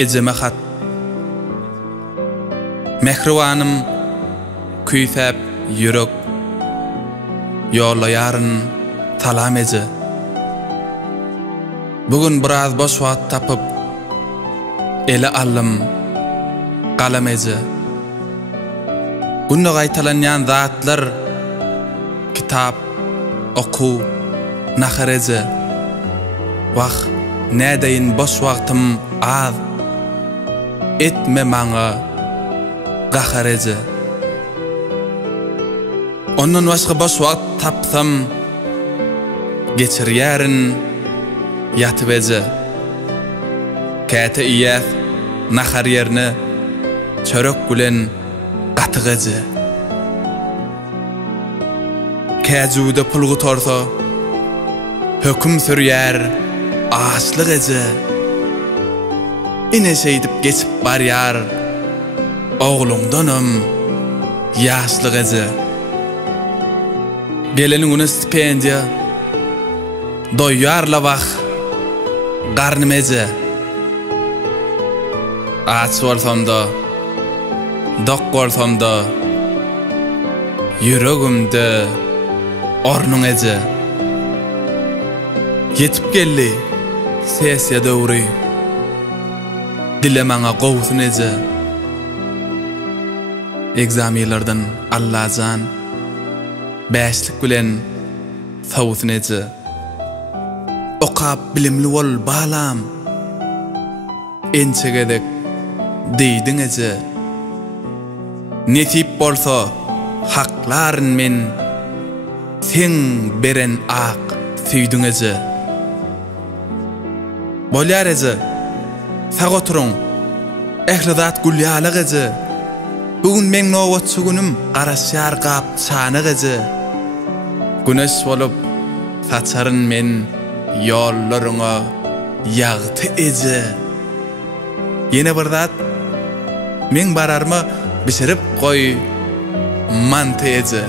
Eceme hat. Mehribanım küýsäp yürek ýollayaryn salam ece. Bugün biraz boş wagt tapyp ele allym galam ece. Günne gaýtalanýan zatlar kitap oku nahar ece. Waq nädeýin boş wagtym az etme maňa gahar ece. Ondan başga boş wagt tapsam geçirýärin yatyp ece. Käte ýäs nahar ýerine çörek bilen gatyk ece. Käjuda pul gutarsa höküm sürýär açlyk ece. Ine şeýdip geçip barýar oğlumdanam ýaşlyk ece. Geleniň üne stipendiýa doýýarla waq garnym ece. Aç bolsam-da dok bolsam-da yüregimde ornuň ece. Yetip geldi sesiýa döwri dile maňa gowsun ece. Egzamiylardan allajan bäşlik bilen sowsun ece. Okap bilimli bol balam ençegedek diýdiň ece. Netip bolsa haklaryn men sen beren ak süýdüň ece. Bolýar ece sag oturuň ehli zat gülýalyk ece. Bugün men nowatçy günüm garaşýar gap çanyk ece. Güneş bolup saçaryn men ýollaryňa ýagty ece. Ýene bir zat men bararmy bişirip goý manty ece.